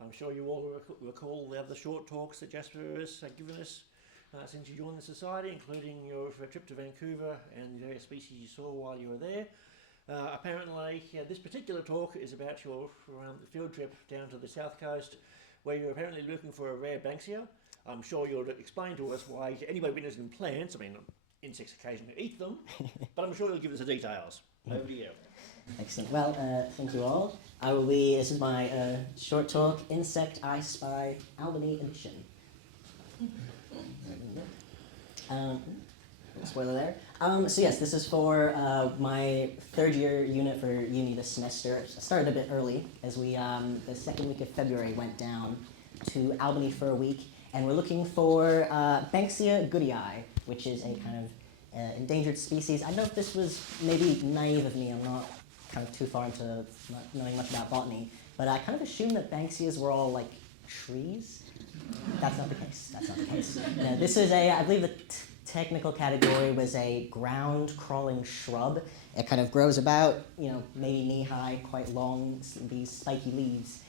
I'm sure you all recall the other short talks that Jasper has given us since you joined the Society, including your trip to Vancouver and the various species you saw while you were there. Apparently, this particular talk is about your field trip down to the south coast, where you're apparently looking for a rare Banksia. I'm sure you'll explain to us why anybody interested in plants, I mean, insects occasionally eat them, but I'm sure you'll give us the details. Over to you. Excellent. Well, thank you all. This is my short talk, Insect I Spy, Albany edition. Spoiler there. So yes, this is for my third year unit for uni this semester. I started a bit early as we, the second week of February, went down to Albany for a week, and we're looking for Banksia goodii, which is a kind of endangered species. I don't know if this was maybe naive of me. I'm not kind of too far into not knowing much about botany, but I kind of assumed that Banksias were all like trees. That's not the case. That's not the case. No, this is I believe the technical category was a ground crawling shrub. It kind of grows about, maybe knee high, quite long, these spiky leaves.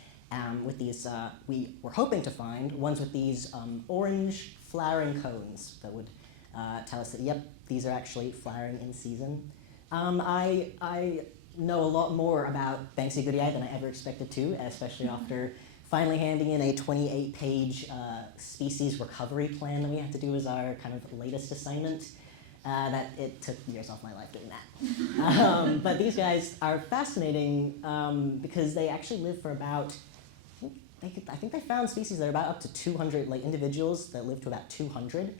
With these, we were hoping to find ones with these orange flowering cones that would tell us that, yep, these are actually flowering in season. I know a lot more about Banksia goodii than I ever expected to, especially after finally handing in a 28-page species recovery plan that we had to do as our kind of latest assignment. That it took years off my life doing that. But these guys are fascinating because they actually live for about, I think they found species that are about up to 200, like individuals that live to about 200.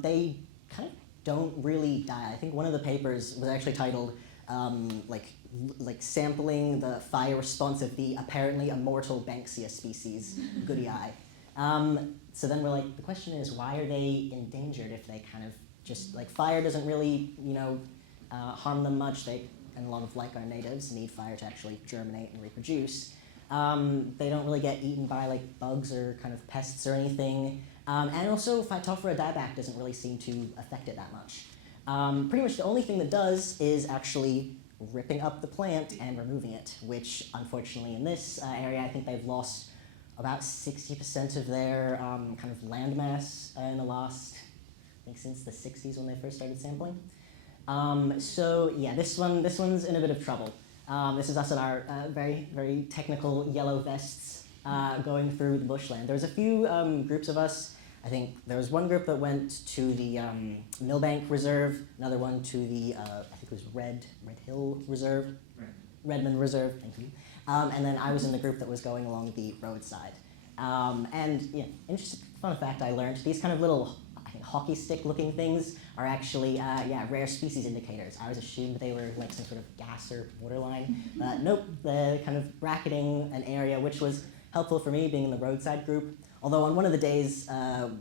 They kind of don't really die. I think one of the papers was actually titled like sampling the fire response of the apparently immortal Banksia species, goodii. So then we're like, the question is, why are they endangered if they kind of just, like, fire doesn't really, harm them much. And a lot of, like our natives, need fire to actually germinate and reproduce. They don't really get eaten by, like, bugs or kind of pests or anything. And also, Phytophthora dieback doesn't really seem to affect it that much. Pretty much the only thing that does is actually ripping up the plant and removing it, which unfortunately in this area I think they've lost about 60% of their kind of landmass in the last, I think since the 60s when they first started sampling. So yeah, this one's in a bit of trouble. This is us in our very, very technical yellow vests going through the bushland. There was a few groups of us. I think there was one group that went to the Millbank Reserve, another one to the, I think it was Red Hill Reserve, Redmond Reserve, thank you. And then I was in the group that was going along the roadside. And interesting fun fact I learned, these kind of little, I think, hockey stick looking things are actually, rare species indicators. I was assumed they were like some sort of gas or water line, but nope, they're kind of bracketing an area, which was helpful for me being in the roadside group. Although on one of the days,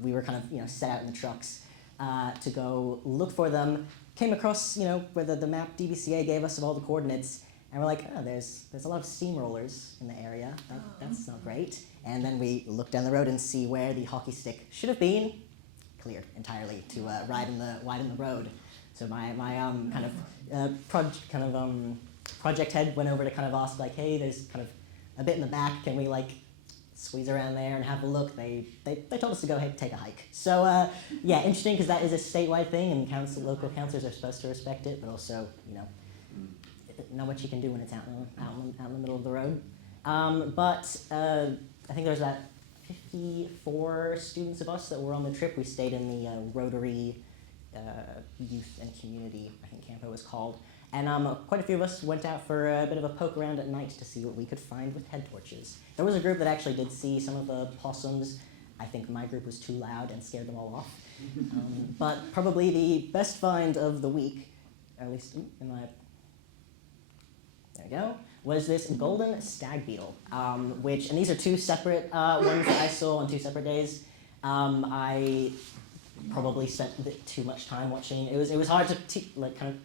we were kind of, set out in the trucks to go look for them, came across, where the map DBCA gave us of all the coordinates, and we're like, oh, there's a lot of steamrollers in the area. That's not great. And then we look down the road and see where the hockey stick should have been cleared entirely to widen the road. So my project head went over to kind of ask, like, hey, there's kind of a bit in the back. Can we squeeze around there and have a look? They told us to go take a hike. So interesting because that is a statewide thing, and local councilors are supposed to respect it, but also know what you can do when it's out in the middle of the road. But I think there was about 54 students of us that were on the trip. We stayed in the Rotary Youth and Community, I think camp it was called. And quite a few of us went out for a bit of a poke around at night to see what we could find with head torches. There was a group that actually did see some of the possums. I think my group was too loud and scared them all off. But probably the best find of the week, or at least in my, there we go, was this golden stag beetle, and these are two separate ones that I saw on two separate days. I probably spent a bit too much time watching. It was hard to kind of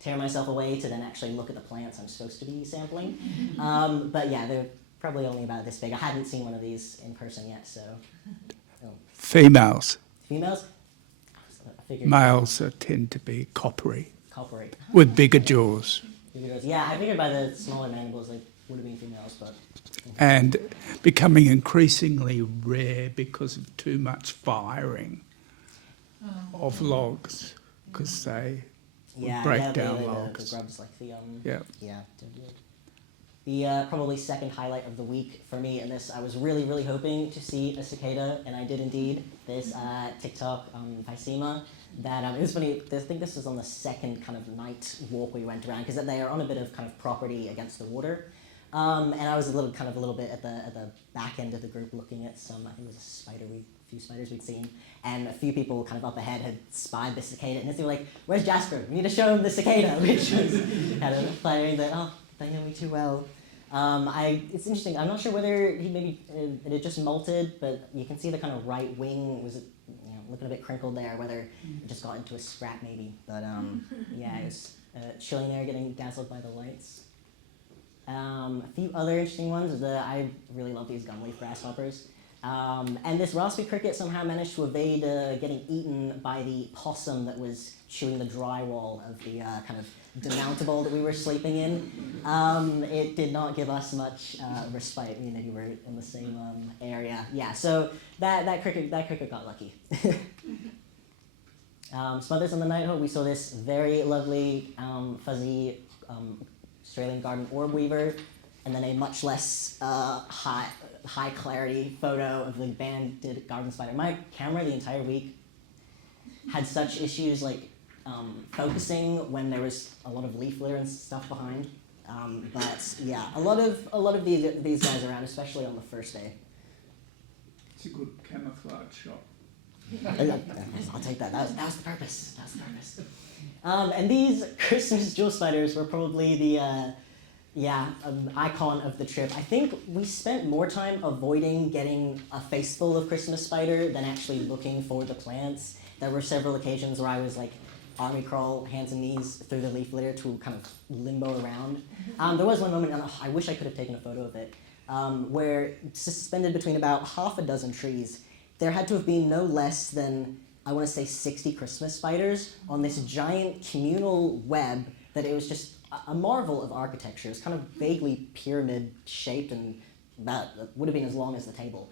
tear myself away to then actually look at the plants I'm supposed to be sampling. But yeah, they're probably only about this big. I hadn't seen one of these in person yet, so. Females. Females? I figured. Males tend to be coppery. Coppery. With bigger jaws. Yeah, I figured by the smaller mandibles, would have been females, but And becoming increasingly rare because of too much firing of logs, because they break down the logs. grubs like the Yeah. yeah. The probably second highlight of the week for me in this, I was really, really hoping to see a cicada, and I did indeed. This TikTok Banksia, that it was funny. I think this was on the second kind of night walk we went around, because they are on a bit of kind of property against the water, and I was a little bit at the back end of the group looking at some. I think it was a few spiders we'd seen, and a few people kind of up ahead had spied the cicada, and they were like, "Where's Jasper? We need to show him the cicada," which was kind of flattering that, oh, they know me too well. It's interesting. I'm not sure whether it had just molted, but you can see the kind of right wing was looking a bit crinkled there. Whether it just got into a scrap maybe, but yeah, it was chilling there, getting dazzled by the lights. A few other interesting ones is that I really love these gumleaf grasshoppers. And this raspberry cricket somehow managed to evade getting eaten by the possum that was chewing the drywall of the kind of demountable that we were sleeping in. It did not give us much respite. You were in the same area. Yeah, so that cricket got lucky. Some others on the Nighthawk, we saw this very lovely fuzzy Australian garden orb weaver, and then a much less high clarity photo of the banded garden spider. My camera the entire week had such issues like focusing when there was a lot of leaf litter and stuff behind. But yeah, a lot of these guys around, especially on the first day. It's a good camouflage shot. I'll take that. That was the purpose. And these Christmas jewel spiders were probably the icon of the trip. I think we spent more time avoiding getting a face full of Christmas spider than actually looking for the plants. There were several occasions where I was like army crawl, hands and knees through the leaf litter to kind of limbo around. There was one moment, and I wish I could have taken a photo of it, where suspended between about half a dozen trees, there had to have been no less than, I want to say 60 Christmas spiders on this giant communal web that it was just a marvel of architecture. It was kind of vaguely pyramid shaped, and that would have been as long as the table.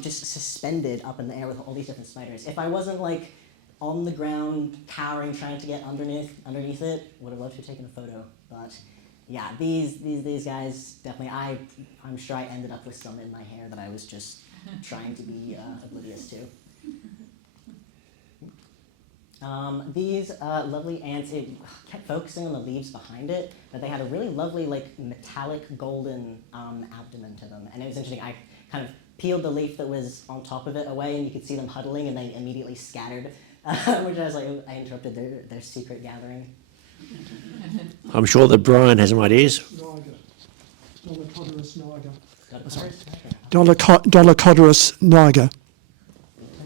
Just suspended up in the air with all these different spiders. If I wasn't like on the ground, cowering, trying to get underneath it, would have loved to have taken a photo. But yeah, these guys definitely. I'm sure I ended up with some in my hair that I was just trying to be oblivious to. These lovely ants, it kept focusing on the leaves behind it, but they had a really lovely, like, metallic golden abdomen to them. And it was interesting, I kind of peeled the leaf that was on top of it away, and you could see them huddling, and they immediately scattered, which I was like, I interrupted their secret gathering. I'm sure that Brian has some ideas. Dolichoderus niger. Dolichoderus. Dolichoderus niger.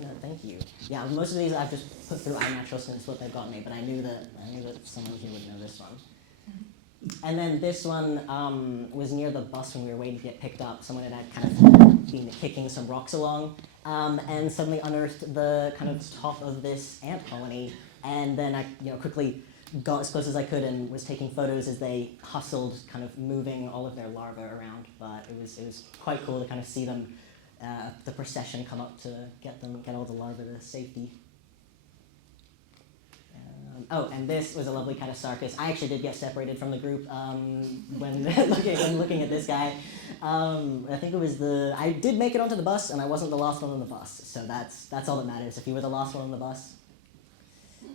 No, thank you. Yeah, most of these I've just put through iNatural since what they've got me, but I knew that someone here would know this one. And then this one was near the bus when we were waiting to get picked up. Someone had kind of been kicking some rocks along, and suddenly unearthed the kind of top of this ant colony. And then I, quickly got as close as I could and was taking photos as they hustled, kind of moving all of their larvae around. But it was quite cool to kind of see them, the procession come up to get all the larvae to safety. And this was a lovely Catastharcus. I actually did get separated from the group when looking at this guy. I think it was I did make it onto the bus, and I wasn't the last one on the bus. So that's all that matters. If you were the last one on the bus,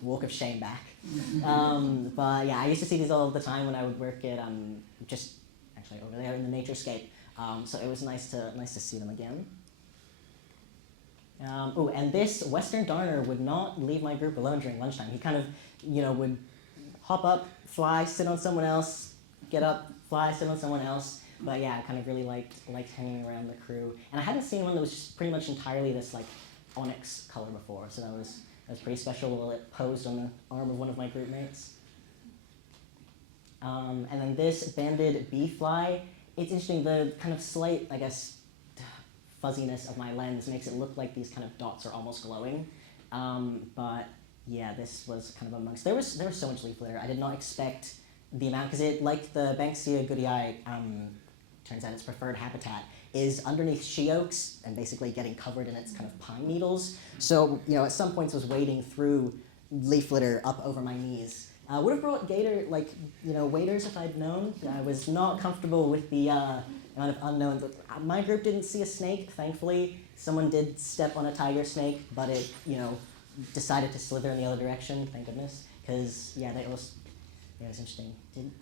walk of shame back. But yeah, I used to see these all the time when I would work at just actually over there in the naturescape. So it was nice to see them again. And this Western Darner would not leave my group alone during lunchtime. He kind of, would hop up, fly, sit on someone else, get up, fly, sit on someone else. But yeah, I kind of really liked hanging around the crew. And I hadn't seen one that was just pretty much entirely this like onyx color before, so that was pretty special while it posed on the arm of one of my group mates. And then this banded bee fly, it's interesting, the kind of slight, I guess, fuzziness of my lens makes it look like these kind of dots are almost glowing. But yeah, this was kind of amongst, there was so much leaf litter. I did not expect the amount, because it, like the Banksia goodii, turns out its preferred habitat is underneath she oaks and basically getting covered in its kind of pine needles. So, at some points was wading through leaf litter up over my knees. Would have brought waders if I'd known. I was not comfortable with the amount of unknown. But my group didn't see a snake, thankfully. Someone did step on a tiger snake, but it, decided to slither in the other direction, thank goodness. Because, it was interesting.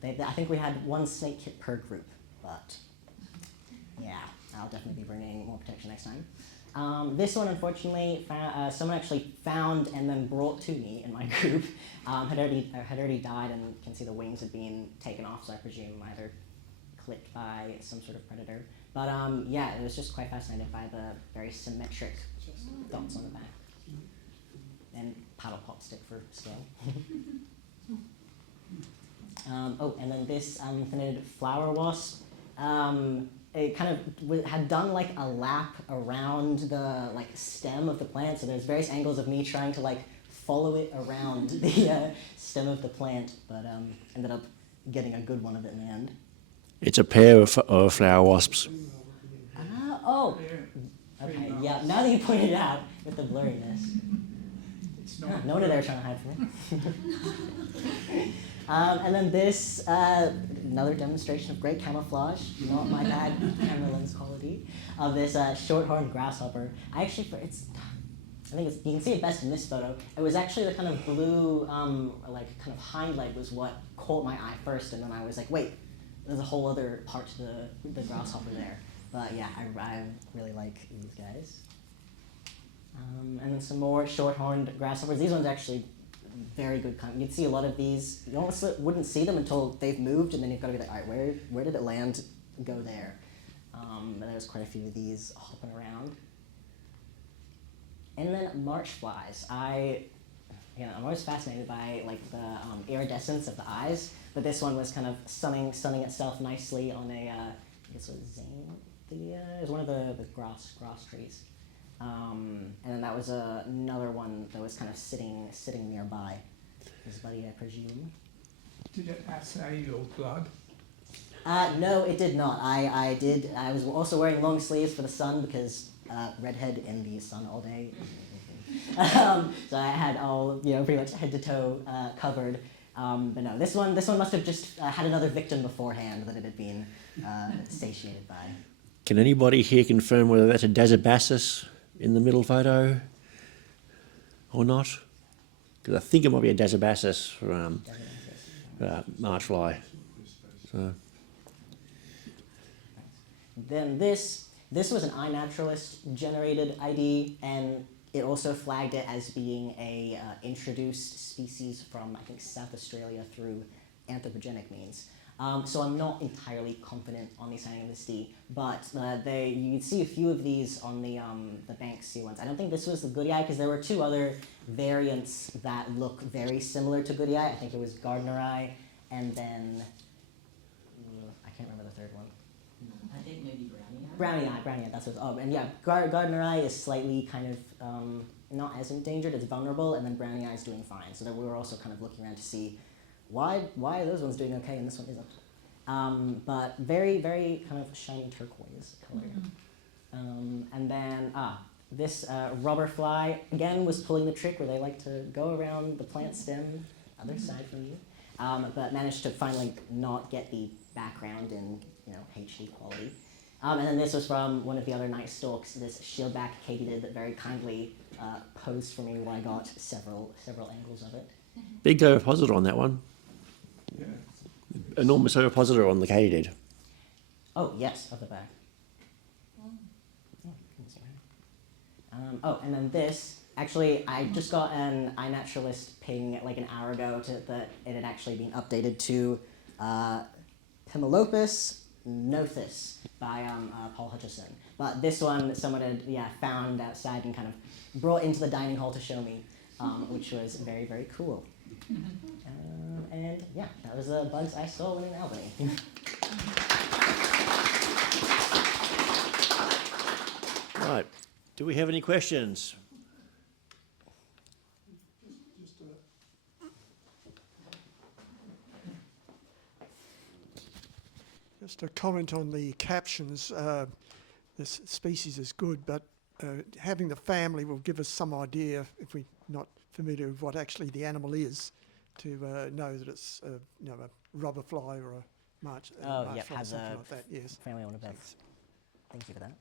I think we had one snake hit per group, but yeah, I'll definitely be bringing more protection next time. This one, unfortunately, someone actually found and then brought to me in my group. Had already died, and you can see the wings had been taken off, so I presume either clipped by some sort of predator. But it was just quite fascinated by the very symmetric dots on the back. And paddle pop stick for scale. And then this finid flower wasp. It kind of had done like a lap around the stem of the plant, so there's various angles of me trying to follow it around the stem of the plant, but ended up getting a good one of it in the end. It's a pair of flower wasps. Okay, yeah, now that you pointed it out with the blurriness. No wonder they were trying to hide from me. And then this, another demonstration of great camouflage, not my bad camera lens quality, of this short-horned grasshopper. I think you can see it best in this photo. It was actually the kind of blue, kind of hind leg was what caught my eye first, and then I was like, wait, there's a whole other part to the grasshopper there. But yeah, I really like these guys. And then some more short-horned grasshoppers. These ones actually very good. You'd see a lot of these. You almost wouldn't see them until they've moved, and then you've got to be like, all right, where did it land? Go there. And there's quite a few of these hopping around. And then march flies. I'm always fascinated by the iridescence of the eyes, but this one was kind of sunning itself nicely on a I guess it was it was one of the grass trees. And then that was another one that was kind of sitting nearby. His buddy, I presume. Did it assay your blood? No, it did not. I was also wearing long sleeves for the sun because redhead in the sun all day. So I had all pretty much head to toe covered. But no, this one must have just had another victim beforehand that it had been satiated by. Can anybody here confirm whether that's a Dasibassus in the middle photo or not? Because I think it might be a Dasibassus for march fly. So. Then this was an iNaturalist generated ID, and it also flagged it as being a introduced species from, I think, South Australia through anthropogenic means. So I'm not entirely confident on the signing of this D, but you can see a few of these on the Banksia ones. I don't think this was the goodii because there were two other variants that look very similar to goodii. I think it was Gardneri, and then I can't remember the third one. I think maybe brownie eye. Brownie eye, that's what. Oh, and yeah, Gardneri is slightly kind of not as endangered, it's vulnerable, and then brownie eye is doing fine. So that we were also kind of looking around to see why are those ones doing okay and this one isn't. But very, very kind of shiny turquoise color. And then this robber fly again was pulling the trick where they like to go around the plant stem, other side from you, but managed to finally not get the background in HD quality. And then this was from one of the other night stalks. This shieldback katydid that very kindly posed for me where I got several angles of it. Big ovipositor on that one. Yeah. Enormous ovipositor on the katydid. Oh, yes, of the back. And then this, actually, I just got an iNaturalist ping like an hour ago that it had actually been updated to Pimelopus nothus by Paul Hutchison. But this one someone had found outside and kind of brought into the dining hall to show me, which was very, very cool. And yeah, that was the bugs I saw when in Albany. Right. Do we have any questions? Just a comment on the captions. This species is good, but having the family will give us some idea, if we're not familiar with what actually the animal is, to know that it's a rubber fly or a march, Oh, march yeah, fly or has something a like that. Yes. family owner back. Thanks. Thank you for that.